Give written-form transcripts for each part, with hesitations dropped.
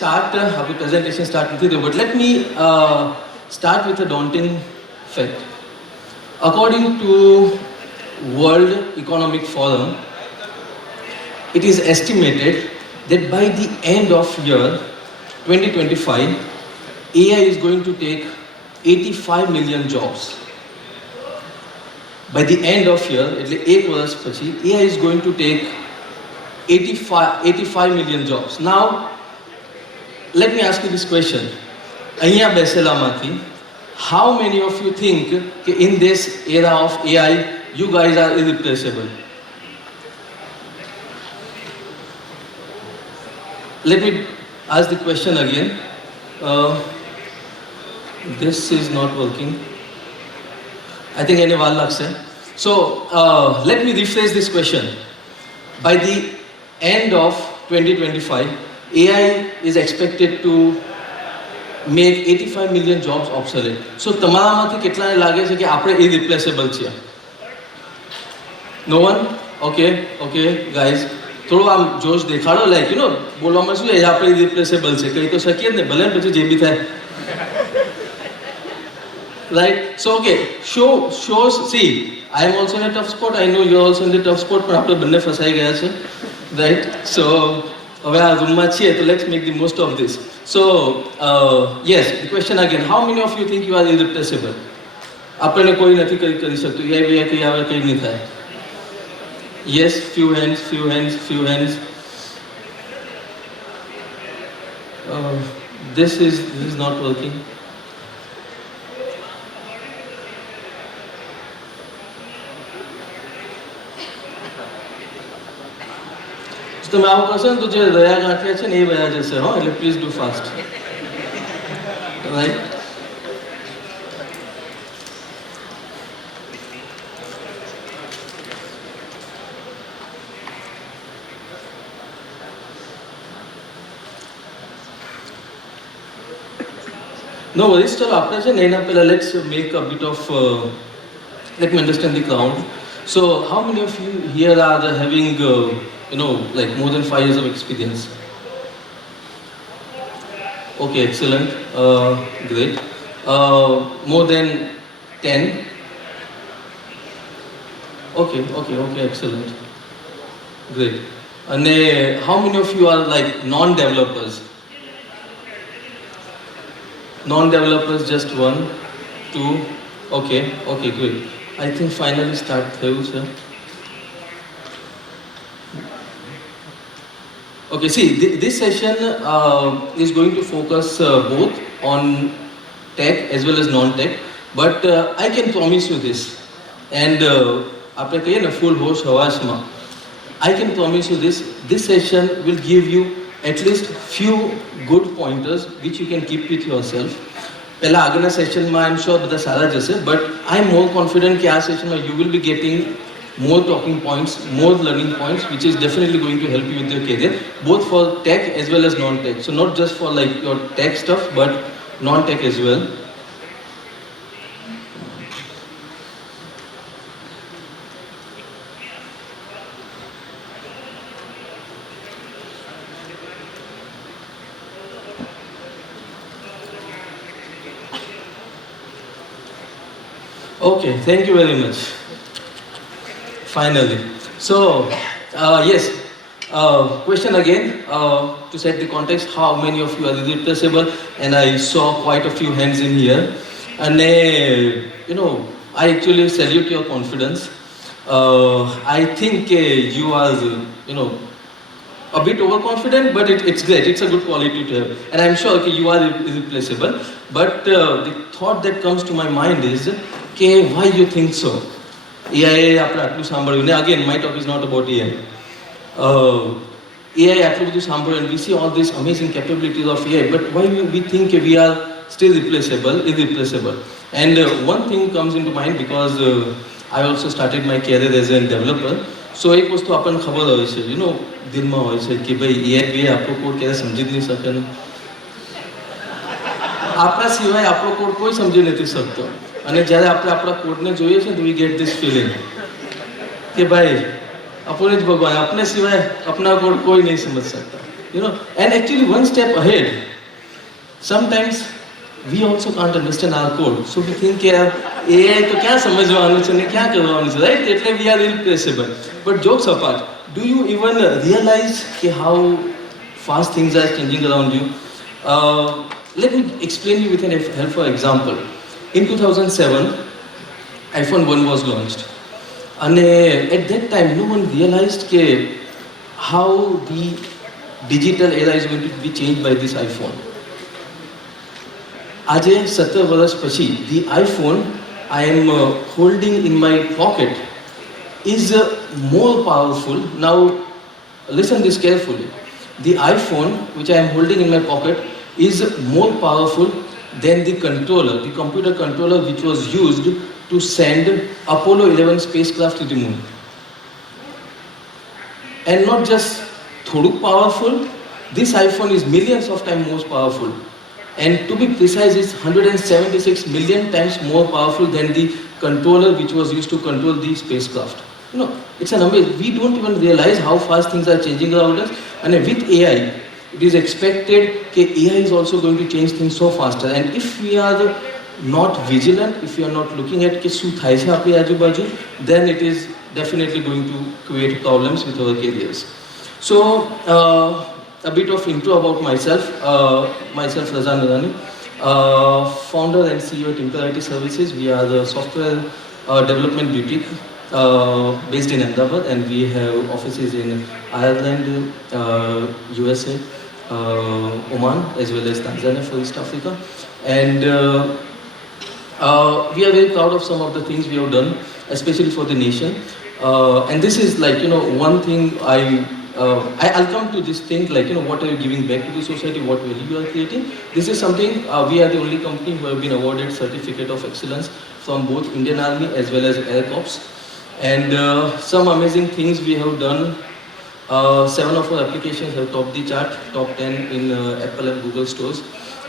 start our presentation start with it, but let me start with a daunting fact. According to World Economic Forum, it is estimated that by the end of year 2025, AI is going to take 85 million jobs. By the end of year, AI is going to take 85 million jobs. Now, let me ask you this question. How many of you think that in this era of AI, you guys are irreplaceable? Let me ask the question again. This is not working. I think anyone looks it. So let me rephrase this question. By the end of 2025, AI is expected to make 85 million jobs obsolete. So તમારામાંથી કેટલાને લાગે છે કે આપણે irreplaceable છીએ? No one? Okay, guys. થોડું આમ જોશ દેખાડો, like બોલવામાં શું એ આપણે irreplaceable છે, કહી તો શકીએ જ ને, ભલે ને પછી જે બી થાય. Right? So okay, shows, see, I am also in a tough spot, I know you are also in the tough spot, પણ આપણે બંને ફસાઈ ગયા છે. Right? So હવે આ રૂમમાં છીએ તો let's make the most of this. So yes, the question again, how many of you think you are irreplaceable? આપણને કોઈ નથી કરી શકતું, એ કઈ આવે કઈ નહીં થાય. Yes, few hands. This is not working. તો તમે આવું કરશો ને તો જે રહ્યા ગાંઠિયા છે ને એ વયા જશે, હો, એટલે please do fast. Right? No worries, ચલો આપણે છે ને એના પહેલા let's make a bit of let me understand the crowd. So how many of you here are having like more than 5 years of experience? Okay, excellent. Great. More than 10? Okay, excellent. Great. And how many of you are like non-developers? Non-developers, just 1, 2. Okay, great. I think finally start through, sir. Okay, see, this session is going to focus both on tech as well as non-tech, but I can promise you this, and after a full host Havasma, I can promise you this session will give you at least few good pointers which you can keep with yourself. Pehla agana session ma I'm sure બધા સારા જશે, but I'm more confident કે આ session you will be getting more talking points, more learning points, which is definitely going to help you with your career, both for tech as well as non-tech. So not just for like your tech stuff, but non-tech as well. Okay, thank you very much. Finally. So, yes, question again, to set the context, how many of you are irreplaceable? And I saw quite a few hands in here. And, I actually salute your confidence. I think you are, a bit overconfident, but it's great. It's a good quality to have. And I'm sure you are irreplaceable. But the thought that comes to my mind is, why you think so? AI આપણે આટલું સાંભળ્યું ને again my talk is not about AI. AI આટલું બધું સાંભળ્યું and we see all these amazing capabilities of AI, but why we think we are still irreplaceable? And one thing comes into mind because I also started my career as a developer. So એક વસ્તુ આપણને ખબર હોય છે, દિલમાં હોય છે કે ભાઈ AI આપણો કોડ ક્યારે સમજી જ નહીં શકે ને, આપણા સિવાય આપણો કોડ કોઈ સમજી નથી શકતો. અને જ્યારે આપણે આપણા કોડને જોઈએ છે તો વી ગેટ ધીસ ફિલિંગ કે ભાઈ આપણે જ ભગવાન, આપણે સિવાય આપણા કોડ કોઈ નહીં સમજ શકતા. you know. And actually one step ahead, sometimes we also can't understand our code, so we think કે AI તો ક્યાં સમજવાનું છે ને ક્યાં કરવાનું છે, right? એટલે we are irreplaceable. But jokes apart, do you even realize કે how fast things are changing around you? Let me explain you with a helpful example. In 2007, iPhone 1 was launched. And at that time, no one realized ke how the digital era is going to be changed by this iPhone. આજે 17 વર્ષ પછી the iPhone I am holding in my pocket is more powerful. Now listen this carefully. The iPhone which I am holding in my pocket is more powerful than the controller, the computer controller which was used to send Apollo 11 spacecraft to the moon. And not just thoduk powerful, this iPhone is millions of times more powerful. And to be precise, it's 176 million times more powerful than the controller which was used to control the spacecraft. You know, it's an amazing. We don't even realize how fast things are changing around us. And with AI, it is expected that AI is also going to change things so faster. And if we are not vigilant, if we are not looking at કે શું થાય છે આપણી આજુબાજુ, then it is definitely going to create problems with our careers. So, a bit of intro about myself. Myself, Razan Narani, founder and CEO at Impel IT Services. We are the software development boutique based in Ahmedabad, and we have offices in Ireland, USA, Oman, as well as Tanzania for East Africa. And we are very proud of some of the things we have done, especially for the nation. And this is like, you know, one thing I'll come to this thing, like, you know, what are you giving back to the society, what value you are creating. This is something, we are the only company who have been awarded Certificate of Excellence from both Indian Army as well as Air Corps. And some amazing things we have done. 7 of our applications have topped the chart, top 10 in Apple and Google stores.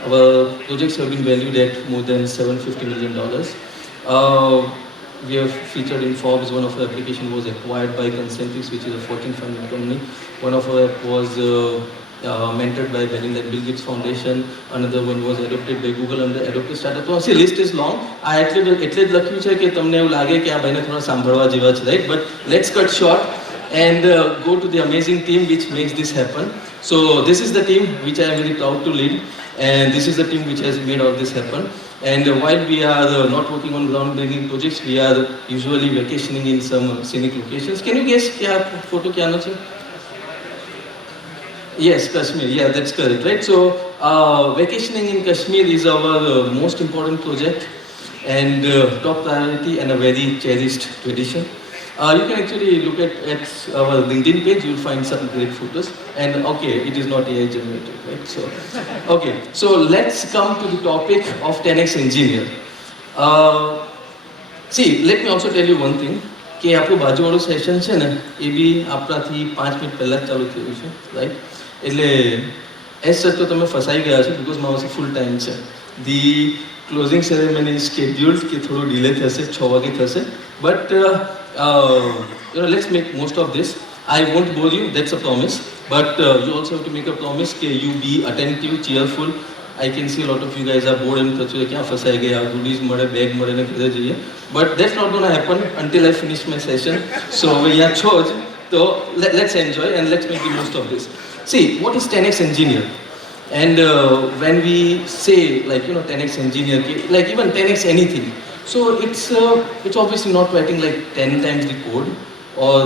Our projects have been valued at more than $750 million. We have featured in Forbes. One of our applications was acquired by Concentrix, which is a Fortune 500 company. One of our was mentored by Bill Gates Foundation. Another one was adopted by Google under adopted startup. So see, list is long. I એટલે જ લખ્યું છે કે તમને એવું લાગે કે આ ભાઈને થોડા સાંભળવા જેવા છે, right? But let's cut short and go to the amazing team which makes this happen. So this is the team which I am very proud to lead, and this is the team which has made all this happen. And while we are not working on groundbreaking projects, we are usually vacationing in some scenic locations. Can you guess kya photo kya aano chahiye? Yes, Kashmir. Yeah, that's correct, right? So vacationing in Kashmir is our most important project and top priority and a very cherished tradition. You can actually look at our LinkedIn page, you'll find some great photos. And okay, it is not AI generated, right? So, okay, so let's come to the topic of 10x engineer. See, let me also tell you one thing, કે આપણું બાજુવાળું session છે ને એ બી આપણાથી 5 minute પહેલાં જ ચાલુ થયું છે, રાઈટ? એટલે એઝ સચ તો તમે ફસાઈ ગયા છો, બિકોઝ મારો પાસે ફૂલ ટાઈમ છે. ધી ક્લોઝિંગ સેરેમની સ્કેડ્યુલ્ડ કે થોડું ડિલે થશે, 6 વાગે થશે. But you know, let's make most of this. I won't bore you, that's a promise. But you also have to make a promise that you be attentive, cheerful. I can see a lot of you guys are bored and kachore kya fasai gaya, goodies made, bag made ne kidhar jaye. But that's not going to happen until I finish my session. So yeah, chose. So let's enjoy and let's make the most of this. See, what is 10x engineer? And when we say, like, you know, 10x engineer, like even 10x anything. So it's obviously not writing like 10 times the code or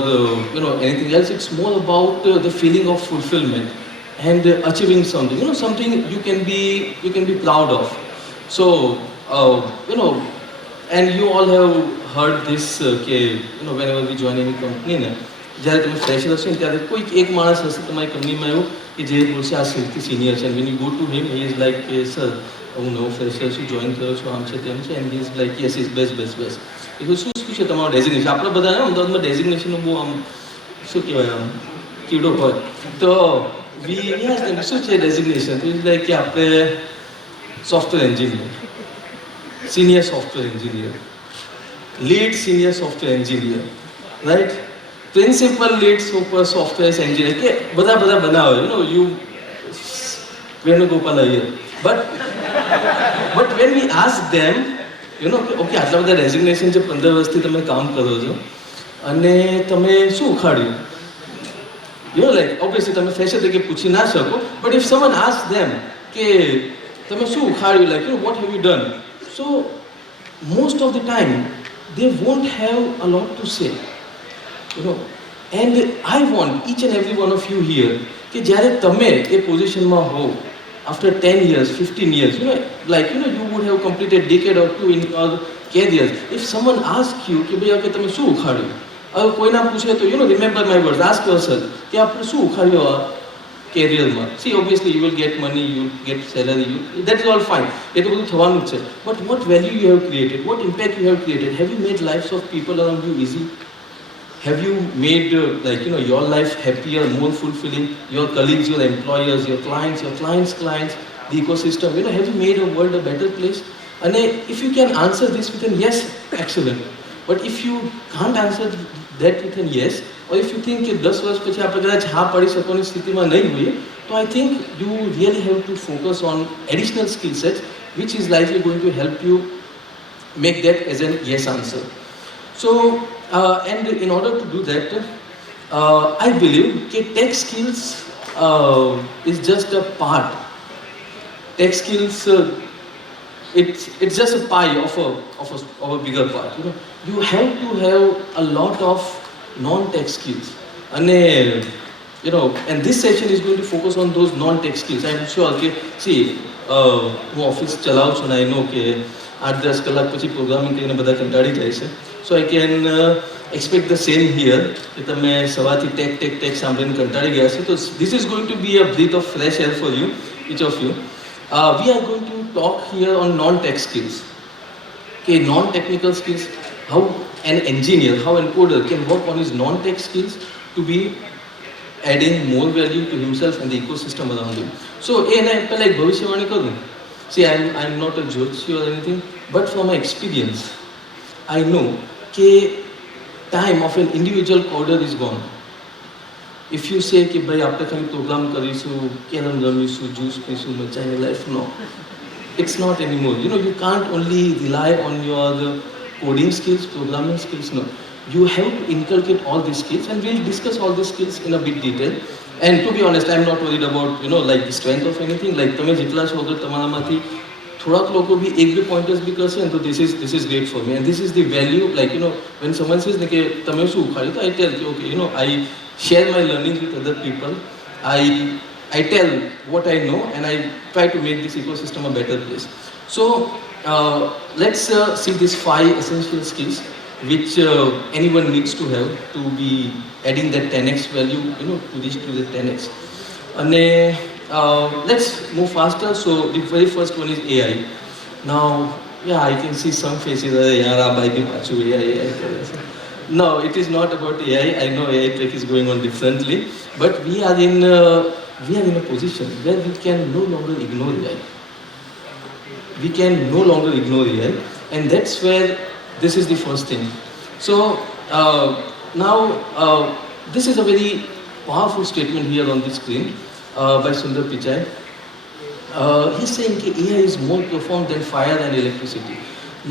you know, anything else. It's more about the feeling of fulfillment and achieving something. You know, something you can be proud of. So you know, and you all have heard this. You know, whenever we join any company, જ્યારે તમે fresher હશો ને ત્યારે કોઈક એક માણસ હશે તમારી કંપનીમાં એવું કે જે બોલશે આ સૌથી સિનિયર છે. And when you go to him, he is like કે સર હું નવો ફ્રેશર છું, જોઈન થયો છું, આમ છે તેમ છે. And he is like yes is best. એ શું છે તમારું ડેઝિગ્નેશન? આપણે બધા અમદાવાદમાં ડેઝિગ્નેશનનું બહુ આમ શું કહેવાય, આમ કીડો હોય. તો શું છે ડેઝિગ્નેશન? તો ઇઝ લાઈક કે આપણે software engineer, senior software engineer, lead senior software engineer, right? Principal lead super software engineer, કે બધા બનાવે. You know, you Venugopal Iyer. But when we ask them, you know, okay, આટલા બધા resignation છે 15 વર્ષથી તમે કામ કરો છો અને તમે શું ઉખાડ્યું? You know, like, obviously તમે ફ્રેશર તરીકે પૂછી ના શકો, but if someone asks them કે તમે શું ઉખાડ્યું, like, you know, what have you done? So most of the time they won't have a lot to say, you know. And I want each and every one of you here કે જ્યારે તમે એ પોઝિશનમાં હો, after 10 years, 15 years, you know, like, you know, you would have completed decade or two in your career. If someone asks you કે ભાઈ કે તમે શું ઉખાડ્યું, હવે કોઈના પૂછે તો, you know, remember my words, ask yourself કે આપણે શું ઉખાડ્યું આ કેરિયરમાં. See, obviously you will get money, you will get salary, that is all fine, એ તો બધું થવાનું જ છે, but what value you have created, what impact you have created? Have you made lives of people around you easy? Have you made like, you know, your life happier, more fulfilling, your colleagues, your employers, your clients' clients, the ecosystem, you know, have you made a world a better place? And if you can answer this with a yes, excellent. But if you can't answer that with a yes, or if you think કે 10 વર્ષ પછી આપણે કદાચ હા પાડી શકવાની સ્થિતિમાં નહીં હોઈએ, તો I think you really have to focus on additional skill sets which is likely going to help you make that as an yes answer. So and in order to do that, I believe that tech skills is just a part. Tech skills, it's just a pie of a bigger part. You know, you have to have a lot of non-tech skills, and you know, and this session is going to focus on those non-tech skills. I'm sure. Okay, see, હું office ચલાવું છું ને I know કે 8-10 કલાક પછી programming કરીને બધા કંટાળી જાય છે. So I can expect the same here કે તમે સવારથી ટેક સાંભળીને કંટાળી ગયા છે. So this is going to be a breath of fresh air for you, each of you. We are going to talk here on non-tech skills. Okay, non-technical skills, how an engineer, how an coder can work on his non-tech skills to be adding more value to himself and the ecosystem around him. So એને પહેલા એક ભવિષ્યવાણી કરું. See, I'm not a judge or anything, but from my experience, I know કે time of an individual coder is gone. If you say કે ભાઈ આપણે ખાલી પ્રોગ્રામ કરીશું, કેરમ રમીશું, જ્યુસ પીશું, મચાઈને life, no, it's not anymore. You know, you can't only rely on your coding skills, programming skills, no. You have to inculcate all these skills, and we'll discuss all these skills in a bit detail. And to be honest, I'm not worried about, you know, like the strength of anything. Like તમે જેટલા છો અગર તમારામાંથી થોડાક લોકો બી એક બે pointers બી કરશે ને તો this is great for me, and this is the value. Like, you know, when someone says ને કે તમે શું ઉખાડ્યું, તો I tell you, okay, you know, I share my learnings with other people. I tell what I know, and I try to make this ecosystem a better place. So let's see these 5 essential skills which anyone needs to have to be adding that 10x value, you know, to reach to the 10x. And let's move faster. So the very first one is AI. Now, yeah, I can see some faces. AI. No, it is not about AI. I know AI tech is going on differently, but we are in a position where we can no longer ignore AI. We can no longer ignore AI, and that's where this is the first thing. So now this is a very powerful statement here on the screen by Sundar Pichai. He's saying that AI is more profound than fire and electricity.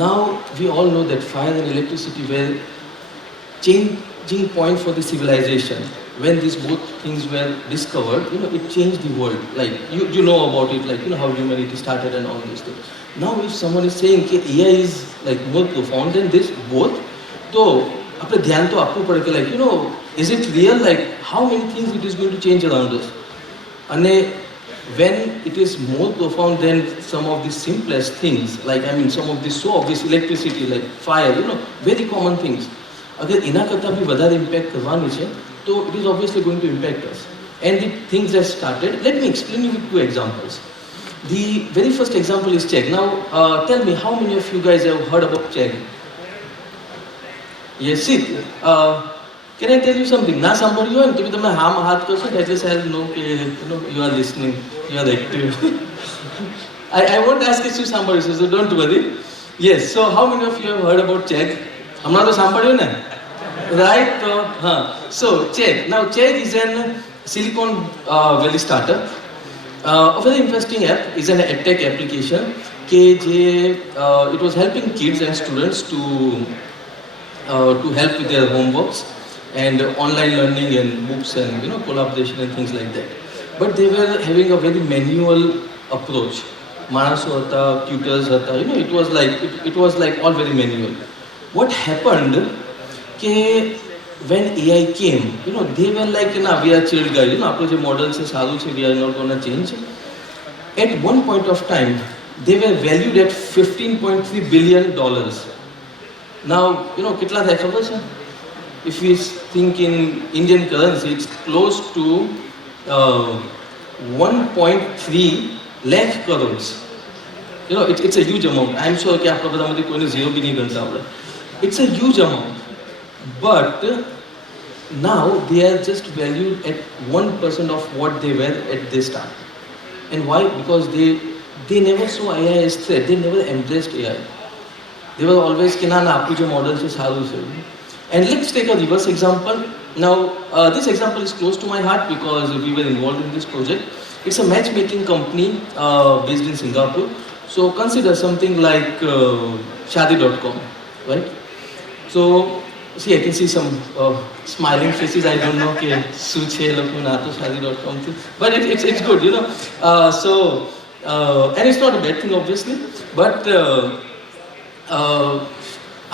Now we all know that fire and electricity were changing point for the civilization. When these both things were discovered, you know, it changed the world. Like you know about it, like, you know, how humanity started and all these things. Now if someone is saying that AI is like more profound than this both, તો આપણે ધ્યાન તો આપવું પડે કે like, you know, is it real? Like how many things it is going to change around us? And when it is more profound than some of the simplest things, like, I mean, some of the so obvious electricity, like fire, you know, very common things, અગર એના કરતાં બી વધારે impact કરવાની છે, તો it is obviously going to impact us. And the things that started, let me explain you with 2 examples. The very first example is check. Now, tell me, how many of you guys have heard about check? Yes, see, can I tell you something? ના સાંભળ્યું હોય ને તો બી તમે હામાં હાથ કરશો ને એટલે સાહેબ નો કે, you know, you are listening, you are active. I won't ask if you સાંભળ્યું, so don't worry. Yes, so how many of you have heard about check? હમણાં તો સાંભળ્યું ને? Right? So check. Now check is an Silicon Valley startup. A very interesting app is an edtech application કે જે it was helping kids and students to help with their homeworks and online learning and books and collaboration and things like that. But they were having a very manual approach. Manaso hata, tutors hata, it was like all very manual. What happened ke when AI came, they were like, we are chill guys, apno je model se saru che, we are not going to change. At one point of time, they were valued at $15.3 billion. Now, kitla thai khabar chhe? If we think in Indian currency, it's close to 1.3 lakh crores. It's a huge amount. I'm sure कि आपका पता मुझे कोई ने zero भी नहीं गणता होगा. It's a huge amount. But now they are just valued at 1% of what they were at this time. And why? Because they never saw AI as threat. They never embraced AI. They were always कि ना आपको जो model से सारू से. And let's take a reverse example. Now, this example is close to my heart because we were involved in this project. It's a matchmaking company based in Singapore. So consider something like Shaadi.com, right? So, see, I can see some smiling faces. I don't know कि सूचे लोगों ना तो Shaadi.com थी, but it's good, and it's not a bad thing, obviously, but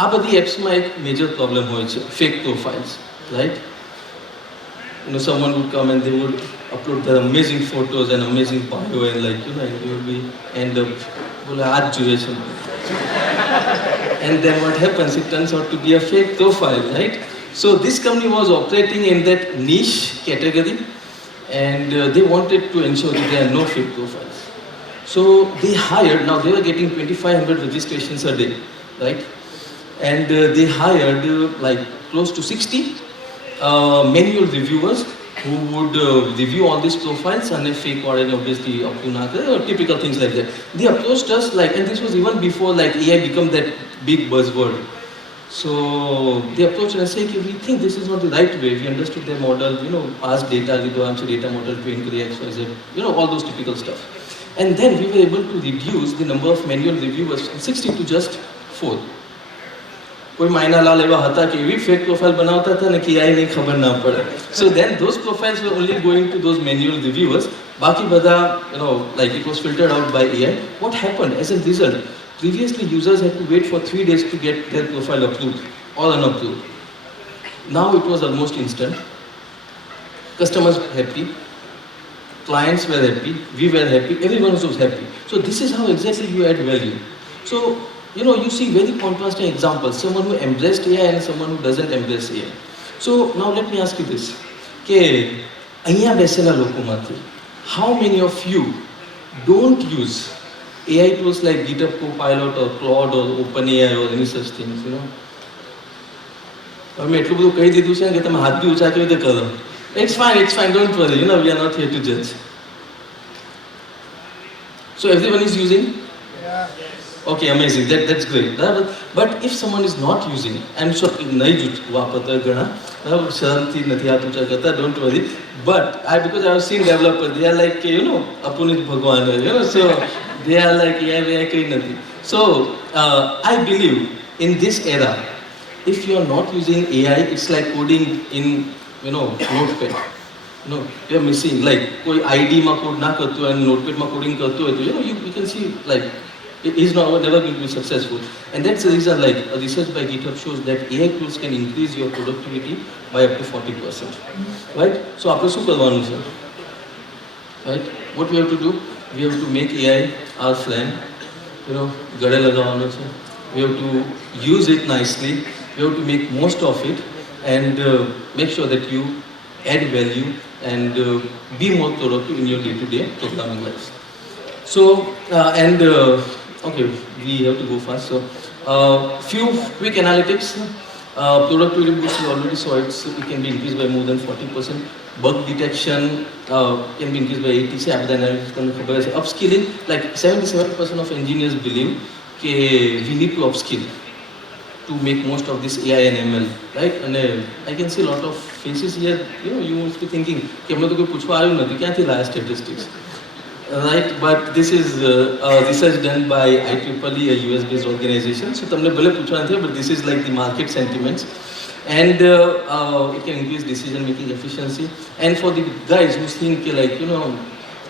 આ બધી એપ્સમાં એક major problem હોય છે, fake profiles, right? Someone would come and they would upload their amazing photos and amazing bio and and you will be end up બોલે આ જ જોઈએ છે. And then what happens? It turns out to be a fake profile, right? So this company was operating in that niche category and they wanted to ensure that there are no fake profiles. So they hired, now they were getting 2,500 registrations a day, right? And they hired like close to 60 manual reviewers who would review all these profiles and fake or obviously or typical things like that. They approached us and this was even before AI become that big buzzword. So they approached and said, we think this is not the right way. We understood their model, past data, data model, train XYZ, all those typical stuff. And then we were able to reduce the number of manual reviewers from 60 to just 4. कोई मायनालाल एवा हता कि एवी fake profile बनावता था कि AI नहीं खबर ना पड़े. So then those profiles were only going to those manual reviewers. बाकी बदा it was filtered out by AI. What happened as a result? Previously users had to wait for 3 days to get their profile approved or unapproved. Now it was almost instant. Customers were happy, clients were happy, we were happy, everyone was happy. So this is how exactly you add value. So you see very contrasting examples, someone who embraced AI and someone who doesn't embrace AI. So now let me ask you this, અહીંયા બેસેલા લોકોમાંથી how many of you don't use AI tools like GitHub Copilot or Claude or OpenAI or any such things, મેં એટલું બધું કહી દીધું છે કે તમે હાથ બી ઊંચા કેવી રીતે કરો. It's fine, don't worry, we are not here to judge. So everyone is using? Okay, amazing. That's great. But if someone is not using, I'm sure nahi વાપરતા ઘણા, શરમથી નથી હાથ ઊંચા કરતા, don't worry. But because I have seen developers, they are like અપુનિત ભગવાન, so they are like AI કઈ નથી. So I believe in this era, if you are not using AI, it's like coding in notepad. You are missing, like કોઈ ID માં code ના કરતો હોય અને notepad માં કોડિંગ કરતો હોય તો you can see it is never going to be successful. And that's the reason a research by GitHub shows that AI tools can increase your productivity by up to 40%. Right? So આપણે શું કરવાનું છે? Right? What we have to do? We have to make AI our friend. ગળે લગાવવાનો છે. We have to use it nicely. We have to make most of it and make sure that you add value and be more productive in your day-to-day programming lives. So, okay, we have to go fast. So, few quick analytics. Productivity boost, we already saw it. So it can be increased by more than 40%. Bug detection can be increased by 80%. App analytics, upskilling, like 77% of engineers believe that we need to upskill to make most of this AI and ML, right? And I can see a lot of faces here. You must be thinking, कि हमने तो कोई पूछवा आयु नहीं, क्या थी लाया statistics? right? But this is research done by IEEE, a US-based organization. So તમને ભલે પૂછવા નથી, but this is like the market sentiments. And it can increase decision making efficiency. And for the guys who think like, you know,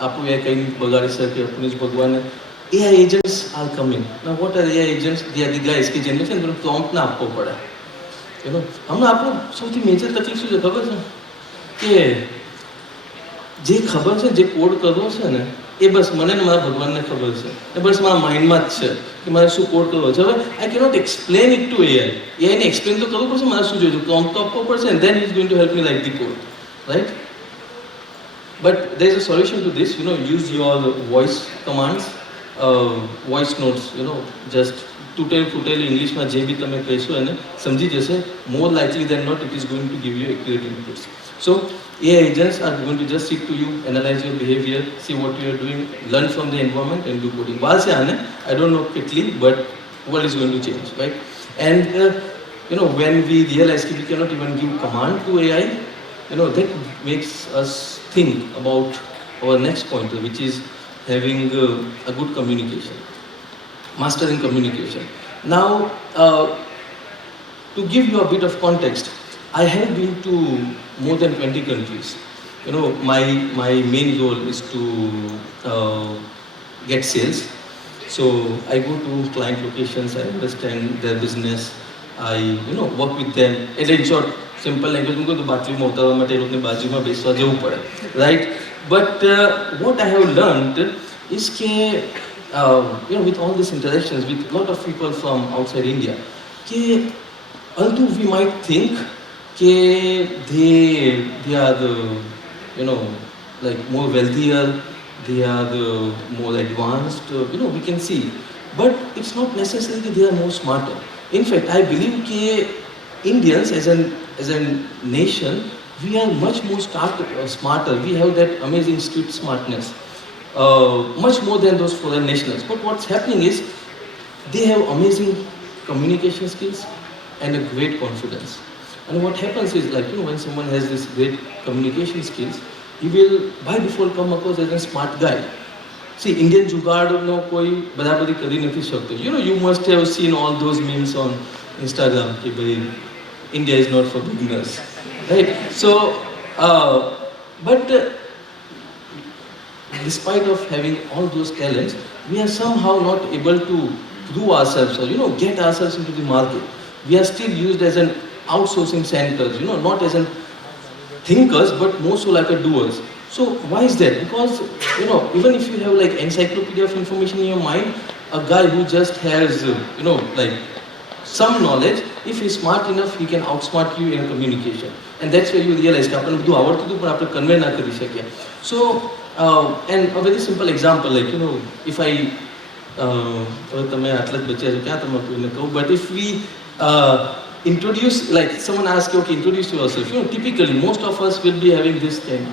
આપણું એ કંઈ બગાડી શકે, આપણું જ ભગવાન, AI agents are coming. Now what are AI agents? They are the guys કે જેને છે ને prompt ના આપવો પડે. You know, હમણાં આપણું સૌથી મેજર તકલીફ શું છે ખબર છે? કે જે ખબર છે, જે કોડ કરવો છે ને, એ બસ મને ને મારા ભગવાનને ખબર છે, એ બસ મારા માઇન્ડમાં જ છે કે મારે શું કોડ કરવો છે. હવે I cannot explain it to AI. એઆઈને એક્સપ્લેન તો કરવું પડશે, મારે શું જોઈએ, પ્રોમ્પ્ટ તો આપવો પડશે, and then is going to help me write the code, right? But there is a solution to this. You know, use your voice commands, voice notes. You know, just તૂટેલું ઇંગ્લિશમાં જે બી તમે કહેશો એને સમજી જશે. More likely than not, it is going to give you accurate inputs. So AI agents are going to just sit to you, analyze your behavior, see what you are doing, learn from the environment and do coding. બહાર છે આને, I don't know કેટલી, but world is going to change, right? And you know, when we realize that we cannot even give command to AI, you know, that makes us think about our next pointer, which is having a good communication, mastering communication. Now, to give you a bit of context, I have been to more than 20 countries. You know, my main goal is to get sales. So I go to client locations, I understand their business, I, you know, work with them. And in short, simple language, હું કહું તો બાથરૂમમાં ઉતારવા માટે એ લોકોને બાજુમાં બેસવા જવું પડે, right? But what I have learned is કે you know, with all these interactions with a lot of people from outside India, કે although we might think કે they are the, you know, like more wealthier, they are the more advanced, you know, we can see, but it's not necessarily that they are more smarter. In fact, I believe that Indians as a nation, we are much more smarter. We have that amazing street smartness, much more than those foreign nationals. But what's happening is they have amazing communication skills and a great confidence. And what happens is, like, you know, when someone has this great communication skills, he will by default come across as a smart guy. See, Indian જુગાડનો કોઈ બરાબરી કરી નથી શકતો. You know, you must have seen all those memes on Instagram કે ભાઈ India is not for beginners, right? So, but despite of having all those talents, we are somehow not able to prove ourselves or, you know, get ourselves into the market. We are still used as an outsourcing centers, you know, not as an thinkers, but more so like a doers. So why is that? Because, you know, even if you have like encyclopedia of information in your mind, a guy who just has, you know, like some knowledge, if he's smart enough, he can outsmart you in communication. And that's where you realize that આપણે બધું આવડતું હતું પણ આપણે convey ના કરી શકીએ. So, and a very simple example, like, you know, if I, તમે આટલા જ બચ્યા છો, ક્યાં તમે કોઈને કહું, but if we introduce, like someone asks, okay, introduce yourself, you know, typically most of us will be having this thing,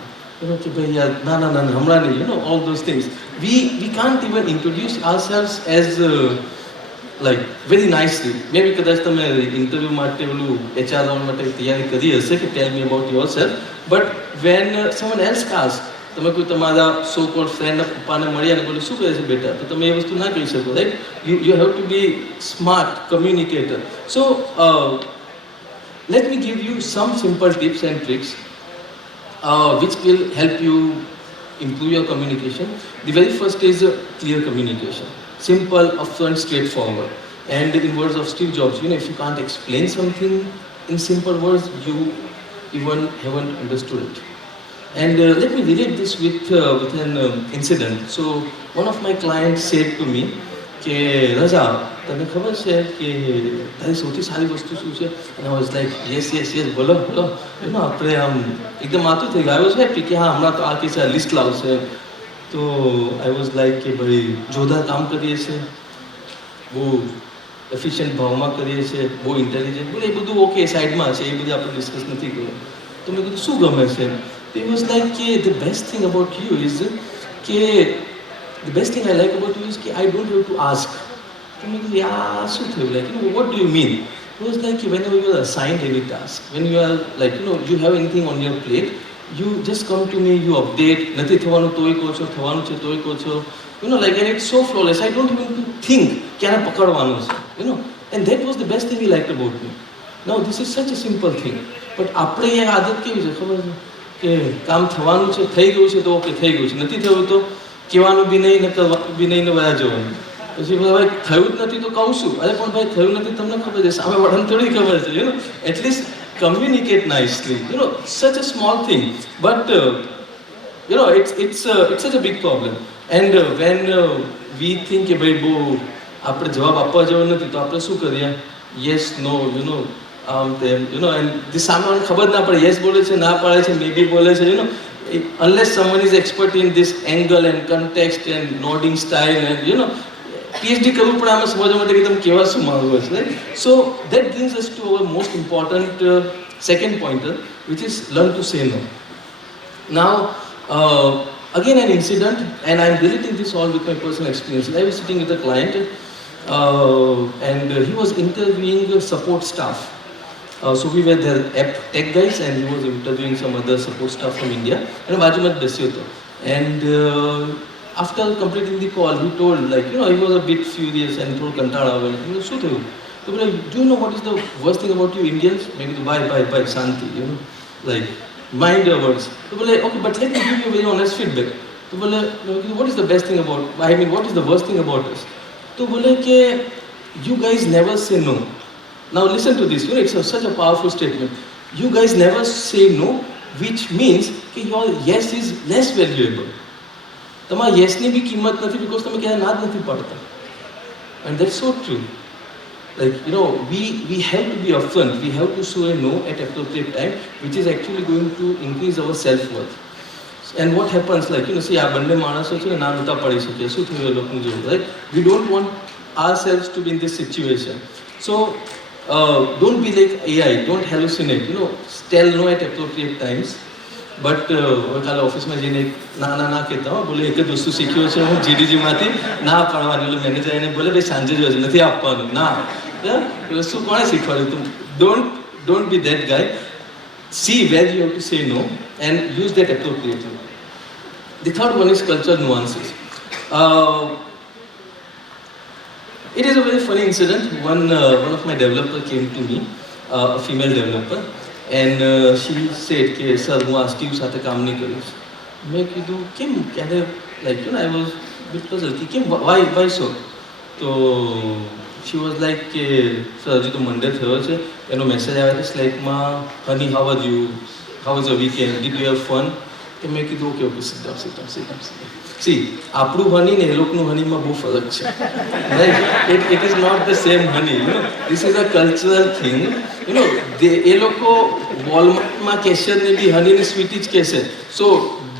you know, कि भैया ना हमला नहीं, you know, all those things. We can't even introduce ourselves as like very nicely. Maybe કદાચ તમે interview માટે ઓલું HR round માટે તૈયારી કરી હશે કે tell me about yourself, but when someone else asks, તમે કોઈ તમારા સો કોલ્ડ ફ્રેન્ડના પપ્પાને મળ્યા ને બોલે શું કહે છે બેટા, તો તમે એ વસ્તુ ના કહી શકો, right? You have to be smart communicator. So let me give you some simple tips and tricks which will help you improve your communication. The very first is clear communication. Simple, upfront, straightforward. And in words of Steve Jobs, you know, if you can't explain something in simple words, you even haven't understood it. And let me relate this with an incident. So one of my clients said to me કે રજા તને ખબર છે કે તારી સૌથી સારી વસ્તુ શું છે? And I was like, yes, બોલો you know, આપણે આમ એકદમ આતું થઈ ગયું. I was happy કે હા હમણાં તો આ કે છે લિસ્ટ લાવશે. તો I was like કે ભાઈ જોરદાર કામ કરીએ છીએ, બહુ એફિશિયન્ટ ભાવમાં કરીએ છીએ, બહુ ઇન્ટેલિજન્ટ, એ બધું ઓકે સાઈડમાં છે, એ બધું આપણે ડિસ્કસ નથી કર્યું. તો મેં કીધું શું ગમે છે? It was like the best thing about you is the best thing I like about you is I don't have to ask. So I said, yeah, like, you know, what do you mean? It was like whenever you are assigned any task, when you are like, you know, you have anything on your plate, you just come to me, you update, નથી થવાનું તોય કહો છો, થવાનું છે તોય કહો છો, like, and it's so flawless. I don't even think કે આને પકડવાનું છે, and that was the best thing he liked about me. Now this is such a simple thing, but આપણે એ આદત કેવી છે ખબર છે કે કામ થવાનું છે, થઈ ગયું છે તો ઓકે થઈ ગયું છે, નથી થયું તો કહેવાનું બી નહીં ને કરવાનું બી નહીં ને વયા જવાનું. પછી ભાઈ થયું જ નથી તો કહું છું, અરે પણ ભાઈ થયું નથી તમને ખબર છે, સામે વાળાને થોડી ખબર છે, at least communicate nicely, such a small thing, but it's such a big problem. And when we think કે ભાઈ બહુ આપણે જવાબ આપવા જેવો નથી તો આપણે શું કરીએ, યસ નો તેમ and the સામે વાળાને ખબર ના પડે, યસ બોલે છે, ના પાડે છે, મે બી બોલે છે, unless someone is expert in this angle and context and nodding style and PhD કરવું પડે આમાં સમજવા માટે કે તમે કેવા શું માંગો છો, right? So that brings us to our most important second pointer, which is learn to say no. Now again an incident, and I'm relating this all with my personal experience. I was sitting with a client and he was interviewing support staff. So we were the app tech guys and he was interviewing some other support staff from India, and બાજુમાં જ બેસ્યો હતો. And after completing the call, he told, like, he was a bit furious and થોડું કંટાળા આવે. શું થયું? તો બોલે, do you know what is the worst thing about you Indians? મેં કીધું bye Shanti, like mind your words. તો બોલે, okay, but let me give you a very honest feedback. તો બોલે, what is the best thing about, what is the worst thing about us? તો બોલે કે you guys never say no. Now listen to this, it's such a powerful statement. You guys never say no, which means that your yes is less valuable. તમારા યસની બી કિંમત નથી, because તમે ક્યારે ના જ નથી પાડતા. And that's so true. Like, we have to be upfront, we have to say no at appropriate time, which is actually going to increase our self-worth. And what happens, like, see, આ બંને માણસો છે ને ના નહોતા પાડી શકે, શું થયું એ લોકોનું જેવું, right? We don't want ourselves to be in this situation. So don't be like AI, don't hallucinate, tell no at appropriate times. But કાલે ઓફિસમાં જઈને ના કહેતા બોલે એક જ વસ્તુ શીખ્યો છે હું જીડીજીમાંથી, ના પાડવાની. એટલે મેનેજર એને બોલે ભાઈ સાંજે જ હશે, નથી આપવાનું, ના. એ વસ્તુ કોણે શીખવાડ્યું? તું don't be that guy. See where you have to say no and use that appropriately. The third one is culture nuances. It is a very funny incident. One of my developer came to me, a female developer, and she said કે sir હું આ Steve સાથે કામ નહીં કરીશ. મેં કીધું કેમ? ક્યારે, like, I was bit puzzled કે કેમ, why so? તો she was like કે સર હજી તો મંડે થયો છે, એનો મેસેજ આવ્યો છે સ્લાઇકમાં, honey how are you, how is your weekend, did you have fun? તો મેં કીધું ઓકે sit down. See, આપણું હની ને એ લોકોનું હનીમાં બહુ ફરક છે, right? It is not the same honey, this is a cultural thing. એ લોકો વોલમાર્ટમાં કેશિયરને બી હનીની સ્વીટી જ કહેશે. So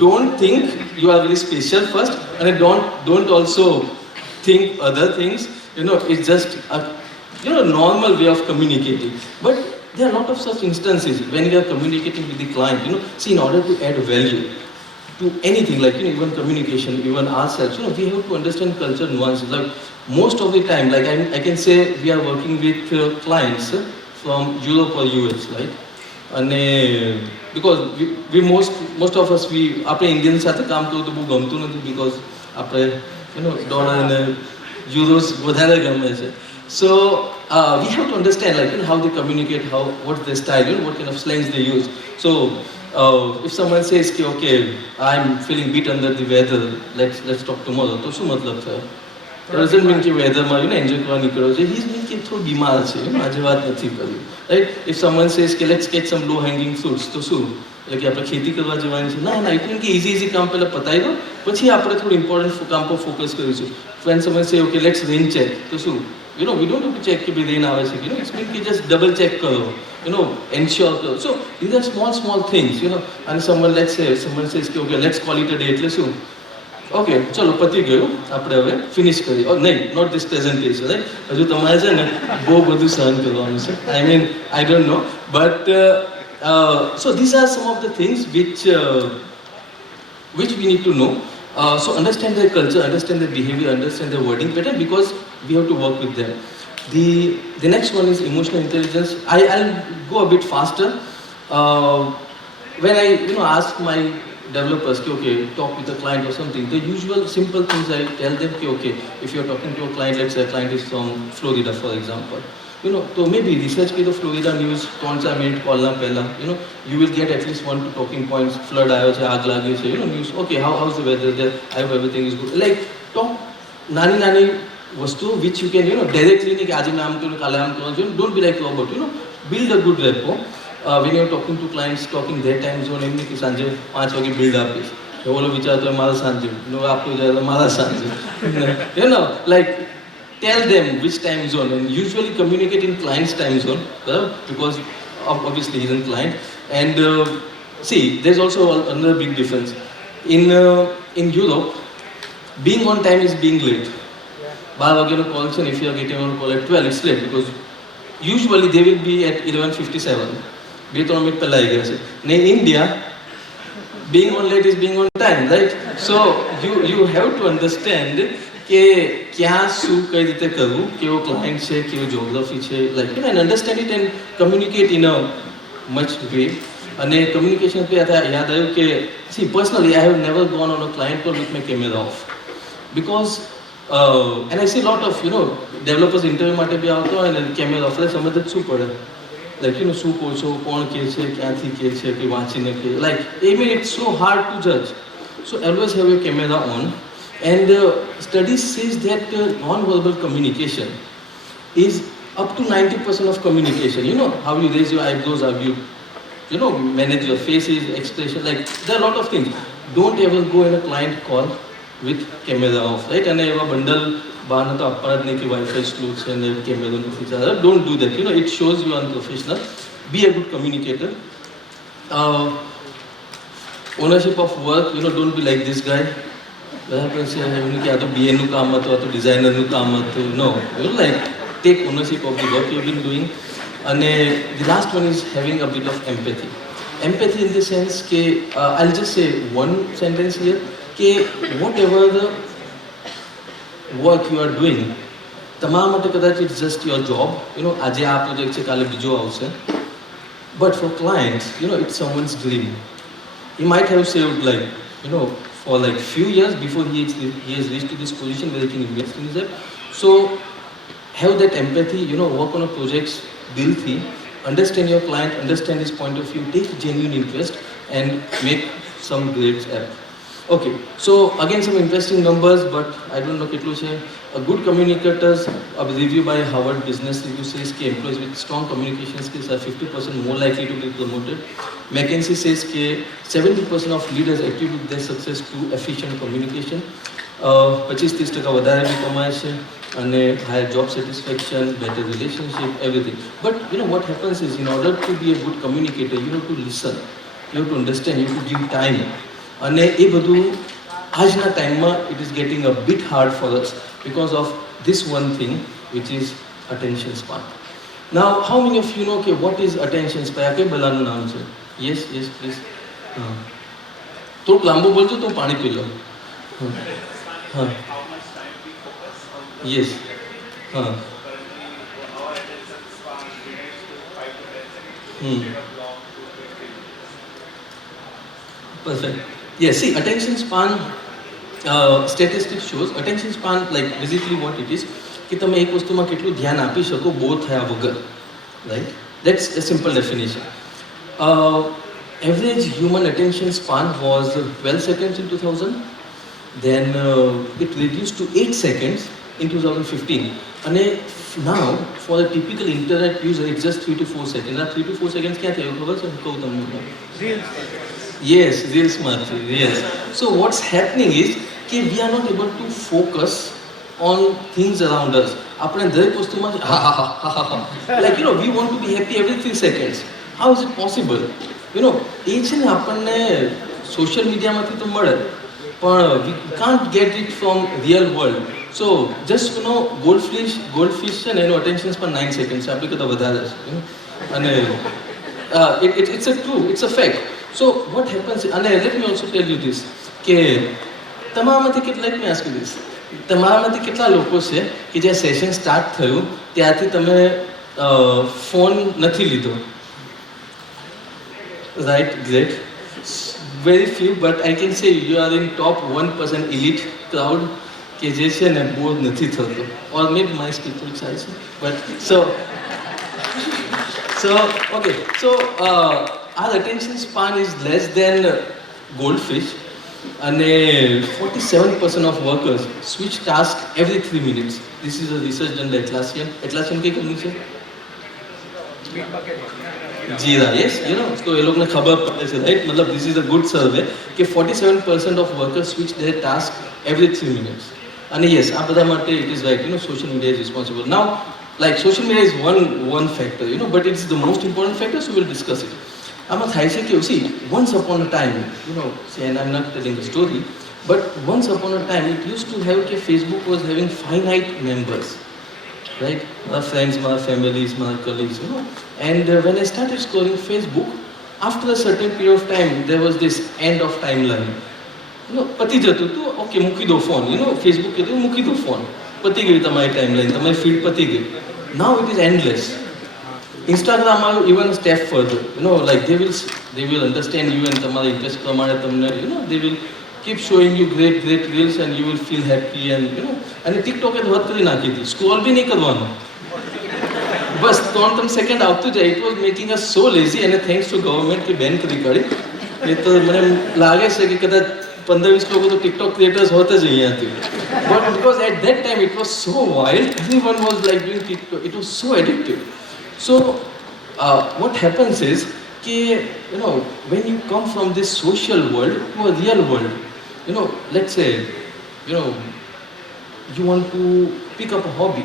don't think you are very special first, અને don't also think other things. it's just a normal way of communicating. But there are a lot of such instances when you are communicating with the client. See, in order to add value to anything, like even communication, even ourselves, we have to understand culture nuances. Like most of the time, like I can say we are working with clients from Europe or US, right? And because we most of us, આપણે Indian સાથે કામ કરવું તો બહુ ગમતું નથી, because આપણે dollar અને યુરોસ વધારે ગમે છે. So we have to understand, like, how they communicate, what's their style, what kind of slangs they use. So if someone says कि okay, I'm feeling bit under the weather, let's talk tomorrow, તો શું મતલબ થયો? doesn't mean કે વેધરમાં enjoy કરવા નીકળ્યો છે. He means કે થોડું બીમાર છે, આજે વાત નથી કરવી, રાઈટ? If someone says કે let's get some low hanging fruits, તો શું એટલે કે આપણે ખેતી કરવા જવાની છે? ના, ઇટ મીન કે ઇઝી કામ પહેલાં પતાવી દો, પછી આપણે થોડું ઇમ્પોર્ટન્ટ કામ પર ફોકસ કરીશું. When someone say okay, let's rain check, તો શું we don't have to check કે ભાઈ રેન આવે છે કે it's mean કે just double check કરો, ensure કરો. So these are small things, and someone says કે okay, let's call it a day, એટલે શું ઓકે ચલો પતી ગયું, આપણે હવે ફિનિશ કરીએ. નહીં, નોટ ધીસ પ્રેઝન્ટેશન, રાઈટ? હજુ તમારે છે ને બહુ બધું સહન કરવાનું છે. I mean, I don't know, but so these are some of the things which we need to know. So understand their culture, understand their behavior, understand their wording pattern, because we have to work with them. The next one is emotional intelligence. I'll go a bit faster. when I ask my developers okay, talk with a client or something, the usual simple things I tell them okay, if you're talking to a client, let's say a client is from Florida for example, so maybe research ki the Florida news kaun sa minute call na pehla, you will get at least 1 to talking points. Flood aayo chhe, aag lagi chhe, news, okay, how's the weather there, I hope everything is good. Like talk nani vastu which you can directly nahi ki aaj main aam karu kale aam karu, don't be like robot, build a good rapport. When you're talking to clients, talking their time zone, એમની કે સાંજે 5 વાગે build આપીશ, તો ઓલો વિચારતો હોય મારા સાંજે, આપવું જાય તો મારા સાંજે, like tell them which time zone, and usually communicate in client's time zone, because obviously he's a client. And see, there's also another big difference in Europe. Being on time is being late. 12 વાગ્યાનો call છે, if you are getting on call at 12, it's late, because usually they will be at 11:57. 2-3 minute પહેલા આવી ગયા છે. ને India being on late is being on time, right? So you have to understand કે ક્યાં શું કઈ રીતે કરવું, કેવો ક્લાયન્ટ છે, કેવો જોગ્રાફી છે, like and understand it and communicate in a much way. અને communication पे યાદ આવ્યું કે see personally I have never gone on a client call with my camera off, because and I see a lot of developers interview માટે બી આવતો હોય ને camera off, એટલે સમજ જ શું પડે, like શું કહો છો, કોણ કહે છે, ક્યાંથી કહે છે, કે વાંચીને કહે, like I mean it's so hard to judge. So always have your camera on. And studies says that non-verbal communication is up to 90% of communication. How you raise your eyebrows, how you manage your faces, expression, like there are a lot of things. Don't ever go in a client call with camera off, right? And I have a bundle બહાર તો આપણા જ નહીં કે wifi slow છે ને કેમેરો નથી ચાલે. Don't do that, it shows you unprofessional. Be a good communicator. Ownership of work, don't be like this guy. બરાબર છે, એમનું કે આ તો બીએનું કામ હતું, આ તો ડિઝાઇનરનું કામ હતું. No, like take ownership of the work you been doing. અને the last one is having a bit of empathy. Empathy in the sense કે I'll just say one sentence here કે whatever the work you are doing, તમારા માટે કદાચ it's just your job, આજે આ project છે, કાલે બીજો આવશે, but for clients, it's someone's dream. He might have saved like, for like few years before he has reached to this position where he can invest in his. So have that empathy, work on a projects dilthi, understand your client, understand his point of view, take genuine interest and make some great app. Okay, so again some interesting numbers, but I don't know કેટલું છે. A good communicators, a review by Harvard Business Review says that employees with strong communication skills are 50% more likely to be promoted. McKinsey says that 70% of leaders attribute their success to efficient communication. 25-30% વધારે બી કમાય છે, અને higher job satisfaction, better relationship, everything. But what happens is, in order to be a good communicator, you have to listen, you have to understand, you have to give time. અને એ બધું આજના ટાઈમમાં it is getting a bit hard for us because of this one thing, which is attention span. Now, how many of you know what is attention span? કે બલાનું નામ છે? Yes, please. થોડુંક લાંબુ બોલજો તો પાણી પી લો. હા, yes, હા, perfect. Yes, see, attention span, statistics shows attention span, like basically what it is, કે તમે એક વસ્તુમાં કેટલું ધ્યાન આપી શકો બોર થયા વગર, right? That's a simple definition. Average human attention span was 12 seconds in 2000, then it reduced to 8 seconds in 2015. And now for a typical internet user it's just 3 to 4 seconds. Now 3 to 4 seconds क्या थे? खबर से कहूँ तुमने? Yes, real smart. Yes. So what's happening is कि we are not able to focus on things around us. આપણે દરેક વસ્તુમાં like we want to be happy every 3 seconds. How is it possible? એ છે ને આપણને સોશિયલ મીડિયામાંથી તો મળે, પણ we can't get it from real world. So just goldfish છે ને એનો attention span 9 seconds છે, આપણે કરતાં વધારે છે. અને it's a fact. So what happens, and let me also tell you this, કે તમારામાંથી let me ask you this, તમારામાંથી કેટલા લોકો છે કે જે સેશન સ્ટાર્ટ થયું ત્યારથી તમે ફોન નથી લીધો? Right, great. Very few, but I can say you are in top 1% elite crowd કે જે છે ને બોર નથી થતો. Or maybe my spiritual side, but so okay, so our attention span is less than goldfish, and 47% of workers switch task every 3 minutes. This is a research done by Atlassian. Atlassian की company છે? Jira, yes, you know, so ये लोग ने खबर पढ़े से, right? मतलब this is a good survey कि 47% of workers switch their task every 3 minutes. And yes, આ બધા માટે it is right, you know, social media is responsible. Now, like social media is one factor, you know, but it's the most important factor, so we'll discuss it. આમાં થાય છે કે see, once upon a time, you know, see, and I'm not telling the story, but once upon a time it used to have कि Facebook was having finite members. Right, my friends, my families, my colleagues, you know. And when I started scrolling Facebook, after a certain period of time, there was this end of timeline. You know, પતી જતું હતું, okay, મૂકી દો phone, you know, Facebook કીધું મૂકી દો phone, પતી ગઈ તમારી timeline, તમારી feed પતી ગઈ. Now it is endless. Instagram are even a step further, you know, like they will understand you and તમારા interest પ્રમાણે તમને, you know, they will keep showing you great reels and you will feel happy and, you know, and TikTok એ વાત કરી નાખી હતી, scroll બી નહીં કરવાનું, બસ 3 second આવતું જાય. It was making us so lazy, અને થેન્ક્સ ટુ ગવર્મેન્ટ કે બેન કરી કાઢી. એ તો મને લાગે છે કે કદાચ 15-20 લોકો તો ટિકટોક ક્રિએટર્સ હોત જ અહીંયાથી. But because at that time it was so wild, everyone was like doing TikTok, it was so addictive. So what happens is કે, you know, when you come from this social world to a real world, you know, let's say, you know, you want to pick up a hobby,